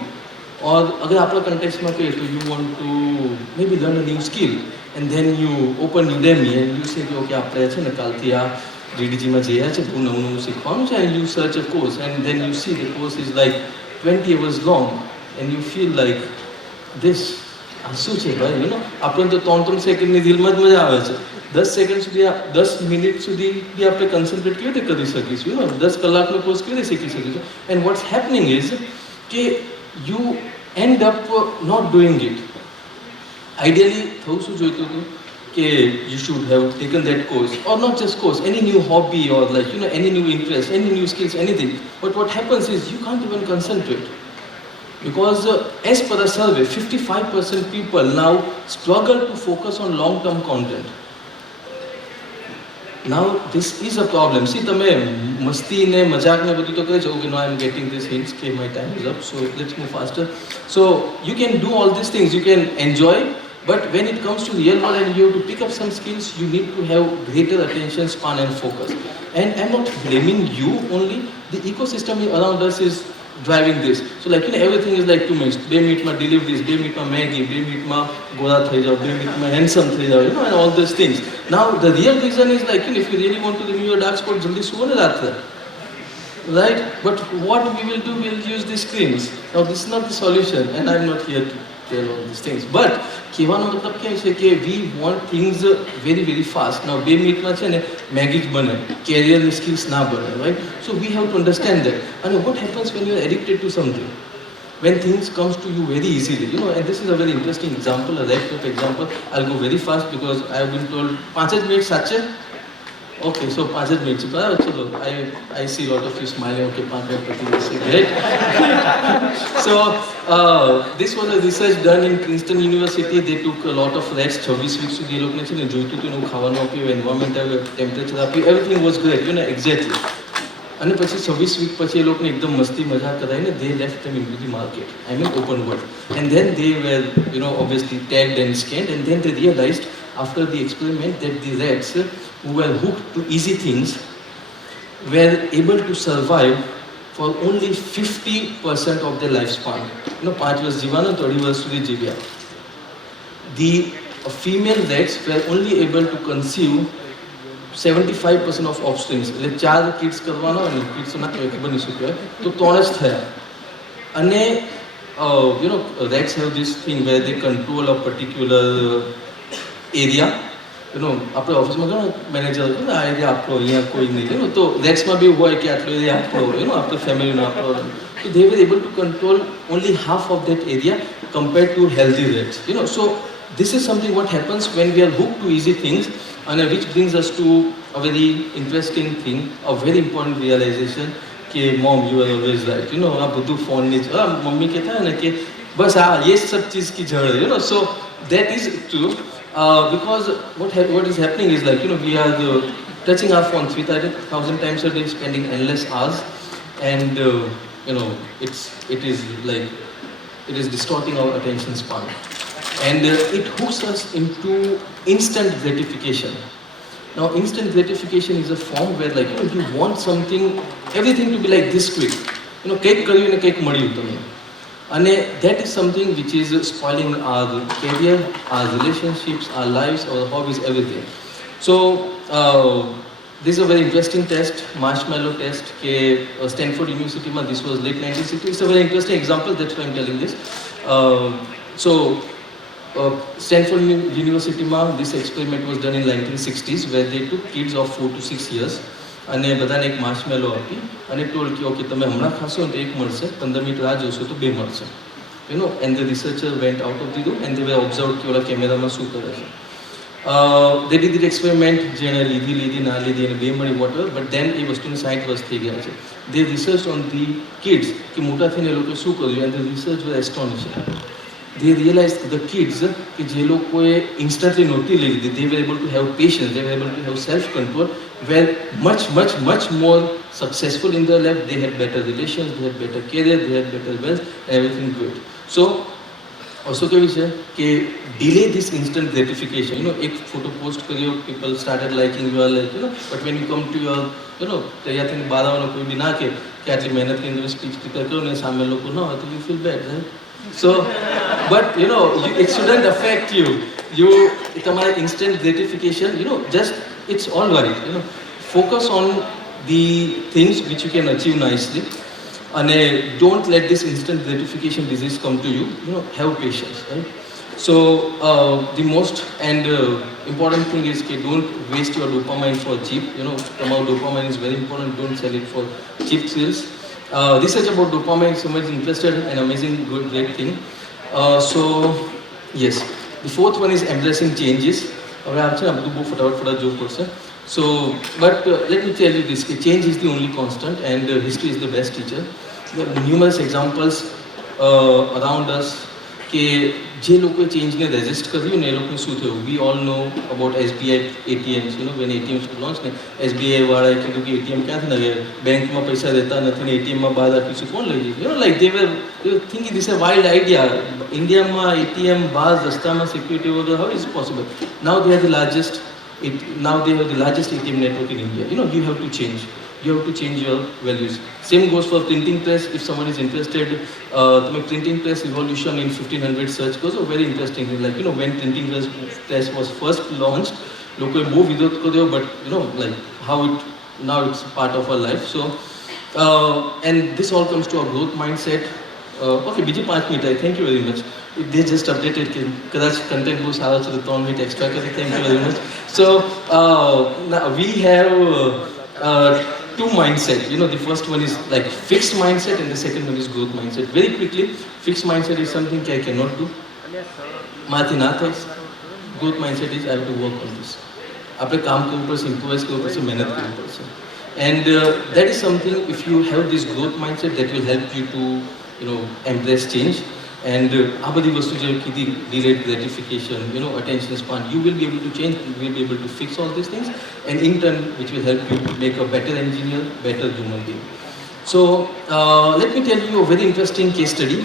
or agar apna context ma kahe to you want to maybe learn a new skill, and then you open Udemy and you say okay, આપણે છે ને કાલથી આ DDG માં જઈએ છે, બહુ નવું નવું શીખવાનું છે, and you search a course and then you see the course is like 20 hours long and you feel like this, આ શું છે ભાઈ, you know, આપણે તો 3 સેકન્ડની રીલમાં જ મજા આવે છે. 10 સેકન્ડ સુધી, 10 મિનિટ સુધી બી આપણે કન્સન્ટ્રેટ કેવી રીતે કરી શકીશું, you know, 10 કલાકનો કોર્સ કેવી રીતે શીખી શકીશું. એન્ડ વોટ્સ હેપનિંગ ઇઝ કે you end up not doing it. Ideally થવું શું જોઈતું હતું કે you should have taken that course, or not just course, any new hobby, or like, you know, any new interest, any new skills, anything. But what happens is you can't even concentrate. Because as per the survey, 55% people now struggle to focus on long-term content. Now this is a problem. See, તમે મસ્તી ને મજાક ને બધું તો કરી શકો કે no, I am getting this hints કે my time is up, so let's move faster. So you can do all these things, you can enjoy, but when it comes to real world and you have to pick up some skills, you need to have greater attention span and focus. And I'm not blaming you only, the ecosystem around us is driving this. So like, you know, everything is like 2 minutes. 2 મિનિટમાં deliveries, 2 મિનિટમાં Maggi, 2 મિનિટમાં ગોરા થઈ જાઓ, 2 મિનિટમાં handsome થઈ જાઓ, you know, and all these things. Now the real reason is like, you know, if you really want to remove your dark spot, જલ્દી સુવો ને રાત્રે, right? But what we will do, we'll use the screens. Now this is not the solution, and I'm not here to tell all these things. But કહેવાનો મતલબ કેમ છે કે we want things very very fast. Now 2 મિનિટમાં છે ને Maggi જ બને, કેરિયરની સ્કિલ્સ ના બને, right? So we have to understand that. And what happens when you are addicted to something? When things comes to you very easily, you know, and this is a very interesting example, a right example. I'll go very fast because I have been told 5 minutes સાચે. Okay, so 5 minutes. Chalo, I see a lot of you smiling. Okay, 5 minutes, great. So this was a research done in Princeton University. They took a lot of rats, 26 weeks સુધી એ લોકોને છે ને જોઈતું હતું એનું ખાવાનું આપ્યું, એન્વાયરમેન્ટ આવ્યું, ટેમ્પરેચર આપ્યું, everything was great, you know, exactly. અને પછી 26 વીક પછી એ લોકોને એકદમ મસ્તી મજાક કરાવીને they left them into the market, I mean open world. And then they were, you know, obviously tagged and scanned, and then they realized after the experiment that the rats who were hooked to easy things were able to survive for only 50% of their lifespan. You know, 5 વર્ષ જીવવાનો, 30 વર્ષ સુધી જીવ્યા. The female rats were only able to conceive 75% of offsprings. એટલે 4 kids કરવાનો હોય ને, kids ના કહેવાય, ખબર નહીં શું કહેવાય, તો 3 જ થયા. અને you know, rats have this thing where they control a particular area. You know, આપણે ઓફિસમાં કહો મેનેજર હતું ને, આ એરિયા આપણો, અહીંયા કોઈ નહીં, you know, તો રેટ્સમાં બી હોય કે આટલો એરિયા આપણો, you know, આપણે ફેમિલીનો આપણો. So they were able to control only half of that area compared to healthy rats, you know. So this is something what happens when we are hooked to easy things. And which brings us to a very interesting thing, a very important realization કે mom you are always right, you know આ બધું phone ની mummy કહેતા ને કે બસ આ ये सब चीज की जड़ है, you know, so that is true. Because what is happening is like, you know, we are touching our phone 3,000 times a day, spending endless hours, and you know, it is like it is distorting our attention span, and it hooks us into instant gratification. Now instant gratification is a form where, like, you know, you want something, everything to be like this quick, you know, cake કર્યું ને cake મળ્યું તમને, and that is something which is spoiling our career, our relationships, our lives, our hobbies, everything. So this is a very interesting test, marshmallow test, ke Stanford University ma, this was late 1960s. It's a very interesting example, that's why I'm telling this. Stanford University ma, this experiment was done in 1960s, where they took kids of 4 to 6 years અને બધાને એક માર્શમેલો આપી અને told કે okay તમે હમણાં ખાશો ને તો એક મળશે, 15 મિનિટ રાહ જોશો તો બે મળશે, you know, and the researcher went out of the room and they were observed કે ઓલા કેમેરામાં શું કરે છે. They did the experiment, જેણે લીધી ના લીધી અને બે મળી whatever, but then એ વસ્તુની 60 વર્ષ થઈ ગયા છે. They researched on the kids કે મોટા થઈને એ લોકોએ શું કર્યું, and the research was astonishing. They realized the kids કે જે લોકોએ instantly નહોતી લઈ લીધી, they were able to have patience, they were able to have self-control, were much more successful in their life. They had better relations, they had better career, they had better wealth, everything good. So also કેવી છે કે delay this instant gratification, you know, એક photo post કર્યો, people started liking, you are like, you know, but when you come to your, you know, તૈયાર થઈને બહાર આવવાનો કોઈ બી ના કે આટલી મહેનત કરીને તમે સ્પીચ પ્રિપેર કરો ને સામે લોકો ના હોય તો you feel bad, right? So, but you know, it shouldn't affect you. તમારા instant gratification, you know, just it's all right. You know, focus on the things which you can achieve nicely, and don't let this instant gratification disease come to you. You know, have patience, right? So the most and important thing is that don't waste your dopamine for cheap. You know, dopamine is very important. Don't sell it for cheap thrills. Research about dopamine, so much interested, an amazing, good, great thing. So yes, the fourth one is embracing changes. So, but let me tell you this: change is the only constant, and history is the best teacher. There are numerous examples around us કે જે લોકોએ ચેન્જને resist કર્યું ને એ લોકોને શું થયું. We all know about SBI ATMs, you know when ATMs launch ને SBI વાળાએ કીધું કે એટીએમ ક્યાંથી નવે, બેંકમાં પૈસા રહેતા નથી ને એટીએમમાં બહાર રાખીશું કોણ લઈ જશે, you know like they were thinking this a wild idea. ઇન્ડિયામાં એટીએમ બહાર રસ્તામાં સિક્યુરિટી વગર how is possible. Now they are the largest ATM network in India. You know, you have to change. You have to change your values. Same goes for printing press. If someone is interested, the printing press evolution in 1500 search goes a very interesting thing. Like, you know, when printing press was first launched, લોકો બહુ વિરોધ કર્યો, but you know, like how it now it's part of our life. So, and this all comes to our growth mindset. Okay, બીજી 5 minute આવી. Thank you very much. They just updated કે કદાચ content બહુ સારો છે તો 3 minute extra કરી. Thank you very much. So, now we have two mindset. You know, the first one is like fixed mindset and the second one is growth mindset. Very quickly, fixed mindset is something I cannot do. મારાથી ના થાય. Growth mindset is I have to work on this. આપણે કામ કરવું પડશે, improvise કરવું પડશે, મહેનત કરવી પડશે. And that is something, if you have this growth mindset, that will help you to, you know, embrace change. And આ બધી વસ્તુ જે કીધી, delayed gratification, you know, attention span, you will be able to change, you will be able to fix all these things, and in turn, which will help you to make a better engineer, better human being. So, let me tell you a very interesting case study,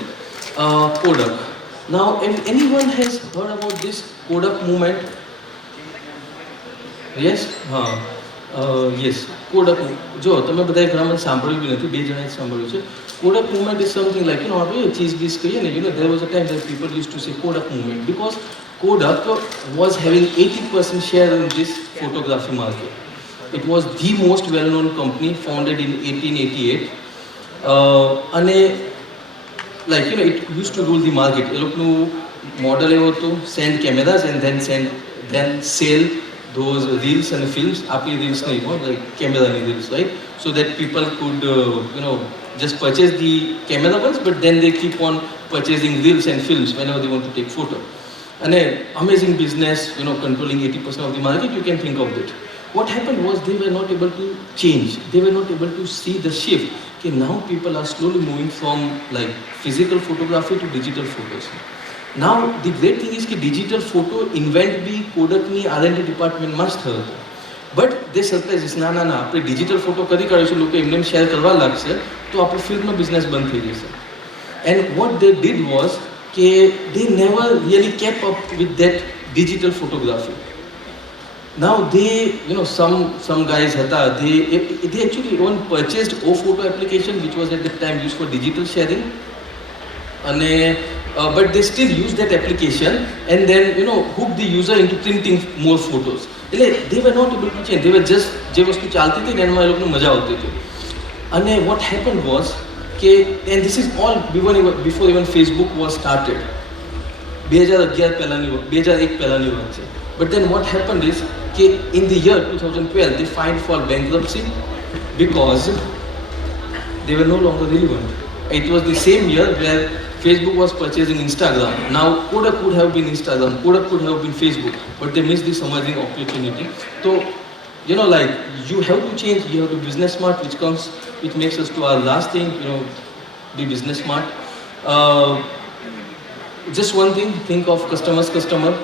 Kodak. Now, if anyone has heard about this Kodak movement? Yes? Yes, Kodak. જો તમે બધાએ ઘણા સાંભળ્યું બી નથી, બે જણાએ સાંભળ્યું છે. Kodak movement is something like, you know, આપણે ચીઝ બીઝ કહીએ ને, you know, there was a time that people used to say Kodak movement because Kodak was having 80% share in this photography market. It was the most well-known company, founded in 1888. અને like, you know, it used to rule the market. એ લોકોનું model એવું હતું, send cameras and then sell those reels and films. આપણી reels નહીં, like camera reels, right? So that people could, you know, just purchase the camera ones, but then they keep on purchasing reels and films whenever they want to take photo. An amazing business, controlling 80% of the market, you can think of it. What happened was they were not able to change. They were not able to see the shift. Okay, now people are slowly moving from like physical photography to digital photos. Now the great thing is that digital photo invent bhi Kodak ni R&D department must have. But દે સરપ્રાઇઝિસ ના આપણે digital photo કરી કાઢીશું, લોકો એમને share કરવા લાગશે તો આપણો ફિલ્મનો બિઝનેસ બંધ થઈ જશે. And what they did was કે they never really keep up with that digital photography. Now they, some guys હતા, they actually even purchased O photo application which was at that time used for digital sharing. But they still use that application and then hook the user into printing more photos. They were not able to change. They were just જે વસ્તુ ચાલતી હતી ને એમાં એ લોકોને મજા આવતી હતી. અને what happened was કે and this is all before even Facebook was started. 2011 પહેલાની વાત છે. But then what happened is કે in the year 2012 they filed for bankruptcy because they were no longer relevant. It was the same year where Facebook was purchasing Instagram. Now Kodak could have been Instagram, Kodak could have been Facebook, but they missed this emerging opportunity. So like you have to change, you have to be business smart, which makes us to our last thing, be business smart. Just one thing, think of customer.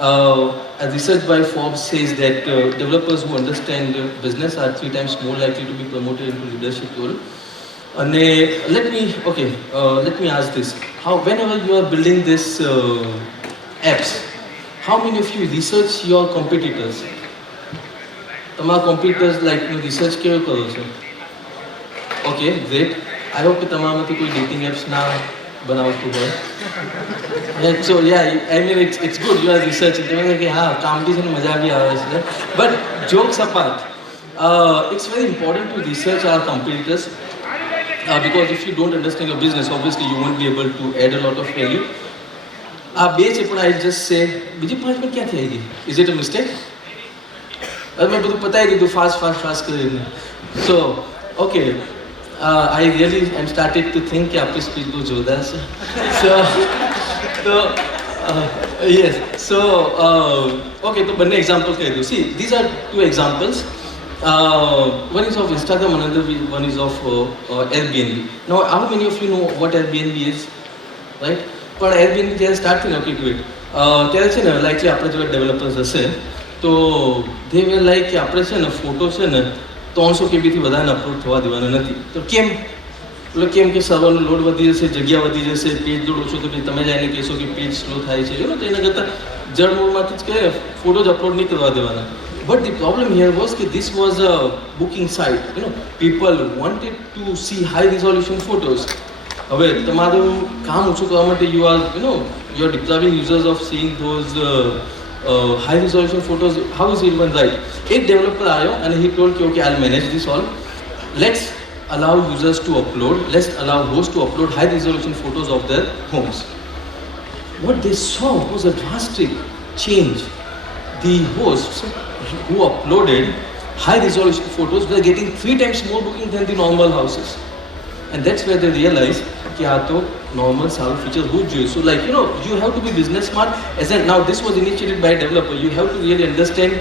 A research by Forbes says that developers who understand business are 3 times more likely to be promoted into leadership role. Let me ask this. Whenever you are building this apps, how many of you research your competitors? તમારા competitors like research કેવો કરો છો? Okay, great. I hope કે તમારામાંથી કોઈ dating apps ના બનાવતું હોય. So yeah, I mean it's good you are researching. તમે કે હા કામથી છે ને મજા બી આવે છે. But jokes apart, it's very important to research our competitors. Because if you don't understand your business, obviously you won't be able to add a lot of value. બે છે પણ I just say બીજી 5 minute ક્યાં થઈ ગઈ? Is it a mistake? મેં બધું પતાવી દીધું ફાસ્ટ કરીને. So okay, I really am started to think કે આપણી સ્પીચ બહુ જોરદાર છે. Yes, so okay, તો બંને એક્ઝામ્પલ કહી દઉં. See, these are 2 examples. One is of Instagram, another one is of Airbnb. Now, how many of you know what Airbnb is? Right? પણ Airbnb જ્યારે સ્ટાર્ટ થઈને ઓકે ગ્રેટ ત્યારે છે ને લાઇકલી આપણે જેવા ડેવલપર્સ હશે તો ધે વે લાઈક કે આપણે છે ને ફોટો છે ને 300 KB થી વધારે અપલોડ થવા દેવાના નથી. તો કેમ કે સર્વરનો લોડ વધી જશે, જગ્યા વધી જશે, પેજ લોડ ઓછો તો તમે જઈને કહેશો કે પેજ સ્લો થાય છે, તો એના કરતાં જડ મોડમાંથી જ કહે ફોટો જ અપલોડ નહીં કરવા દેવાના. But the problem here was that this was a booking site. People wanted to see high resolution photos. હવે તમારું કામ ઓછું કરવા માટે you are depriving users of seeing those high resolution photos. How is it even right? એક developer આવ્યો and he told કે okay, I'll manage this all. Let's allow users to upload. Let's allow hosts to upload high resolution photos of their homes. What they saw was a drastic change. The hosts who uploaded high resolution photos were getting 3 times more booking than the normal houses. And that's where they realized कि આ તો normal સારું feature હોવું જોઈએ. So like you have to be business smart. Now this was initiated by a developer. You have to really understand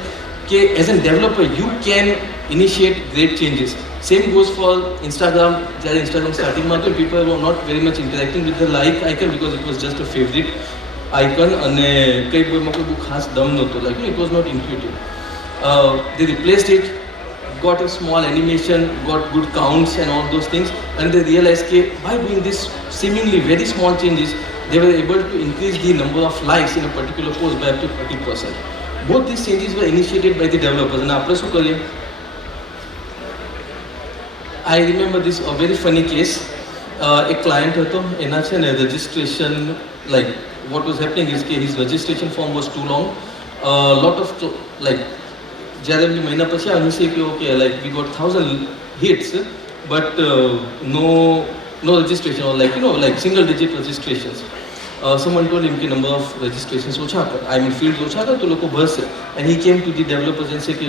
कि as a developer you can initiate great changes. Same goes for Instagram. જ્યારે Instagram starting માં તો people were not very much interacting with the like icon because it was just a favorite icon અને કઈ કોઈમાં કોઈ બહુ ખાસ દમ નહોતો. Like it was not intuitive. They replaced it, got a small animation, got good counts and all those things, and they realized that by doing this seemingly very small changes, they were able to increase the number of likes in a particular post by up to 30%. Both these changes were initiated by the developers. And આપણે શું કરીએ? I remember this a very funny case. એક client હતો, એના છે ને registration, like what was happening is that his registration form was too long. Lot of like જ્યારે બી મહિના પછી આવ્યું છે કે okay like we got 1000 hits but no registration or like single digit registrations. Someone told him કે number of registrations ઓછા કર, I mean fields ઓછા કર તો લોકો ભરશે. And he came to the developers and said કે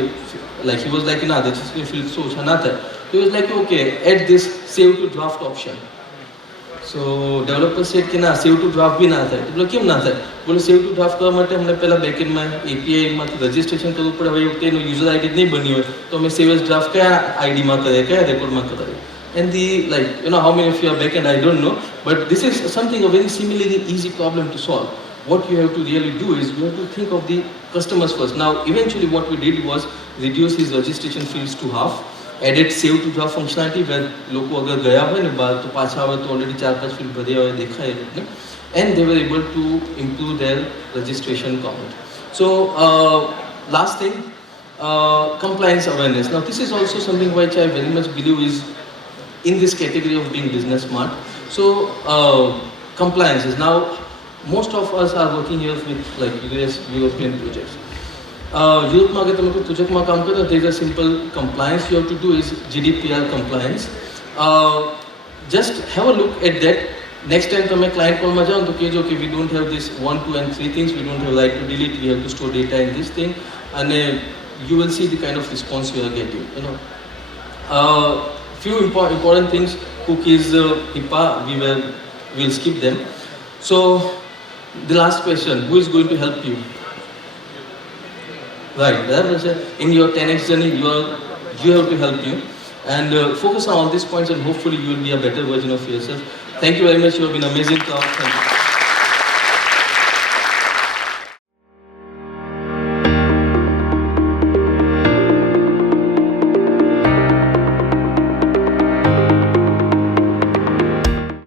like he was like ના registration fields ઓછા ના થાય. He was like okay, add this save to draft option. So developer set કે ના સેવ ટુ ડ્રાફ્ટ બી ના થાય. એટલે કેમ ના થાય? બોલે સેવ ટુ ડ્રાફ્ટ કરવા માટે અમને પહેલાં બેકએન્ડમાં એપીઆઈમાંથી રજિસ્ટ્રેશન કરવું પડે. હવે વખતે એનું યુઝર આઈડી નહીં બની હોય તો અમે સેવ એઝ ડ્રાફ્ટ કયા આઈડીમાં કરીએ, કયા રેકોર્ડમાં કરીએ? And the, like, you know, how many of you are backend, I don't know, but this is something a very similarly easy problem to solve. What you have to really do is you have to think of the customers first. Now eventually what we did was reduce his registration fields to half, added save to draft functionality where લોકો અગર ગયા હોય ને બહાર તો પાછા આવે તો ઓલરેડી 4-5 ફિલ્ડ ભર્યા હોય દેખાય એ લોકોને, and they were able to improve their registration count. So last thing, compliance awareness. Now this is also something which I very much believe is in this category of being business smart. So compliances. Now most of us are working here with like various European projects. યુરોપમાં અગર તમે કોઈ પ્રોજેક્ટમાં કામ કરો, there is a simple compliance you have to do is GDPR compliance. Just have a look at that. Next time તમે client callમાં જાઓ તો કહેજો કે we don't have this 1, 2 and 3 things, we don't have right to delete, we have to store data in this thing, and you will see the kind of response you are getting, you know. Few important things, cookies, HIPAA, we'll skip them. So the last question, who is going to help you? Right, in your 10x journey, you have to help you, and focus on all these points, and hopefully you will be a better version of yourself. Thank you very much. You have been amazing. Thank you.